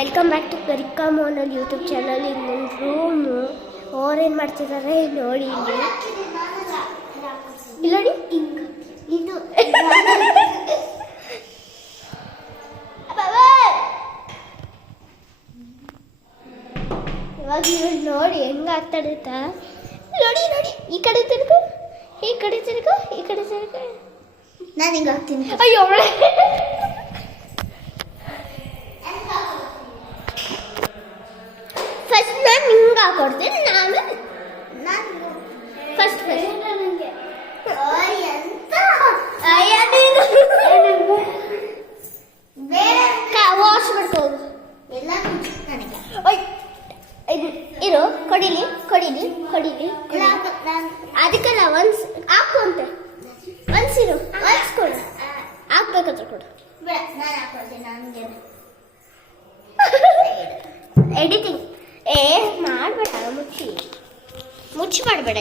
Welcome back to ಗರಿಕಾ ಮೋನಲ್ YouTube channel. ಇದು ರೂಮು. ಅವ್ರೇನು ಮಾಡ್ತಿದ್ದಾರೆ ನೋಡಿ ಇಲ್ಲಿ. ನೋಡಿ ಇದು ಇವಾಗ ನೋಡಿ ಹೆಂಗ ಆಗ್ತಾಡುತ್ತಾ. ನೋಡಿ ನೋಡಿ ಈ ಕಡೆ ತಿರ್ಗು, ಈ ಕಡೆ ತಿರ್ಗು, ಈ ಕಡೆ ತಿರ್ಗು. ನಾನು ಹಿಂಗೆ ಹಾಕ್ತೀನಿ. ಅಯ್ಯೋ ಫಸ್ಟ್ ನಾನು ಹಿಂಗೆ ಹಾಕೊಡ್ತೀನಿ. ನಾನು ಫಸ್ಟ್ ವಾಶ್ ಮಾಡ್ಕೋದು ಇರು. ಕೊಡಿಲಿ ಕೊಡಿಲಿ ಕೊಡಿಲಿ ಅದಕ್ಕೆಲ್ಲ ಒನ್ಸ್ ಹಾಕು ಅಂತ ಒನ್ಸಿರು ಒನ್ಸ್ ಕೊಡು. ಹಾಕ್ಬೇಕಾದ್ರೆ ಕೊಡು. ಎಡಿಟಿಂಗ್ ಮಾಡಬೇಡ, ಮುಚ್ಚಿ ಮಾಡಬೇಡ.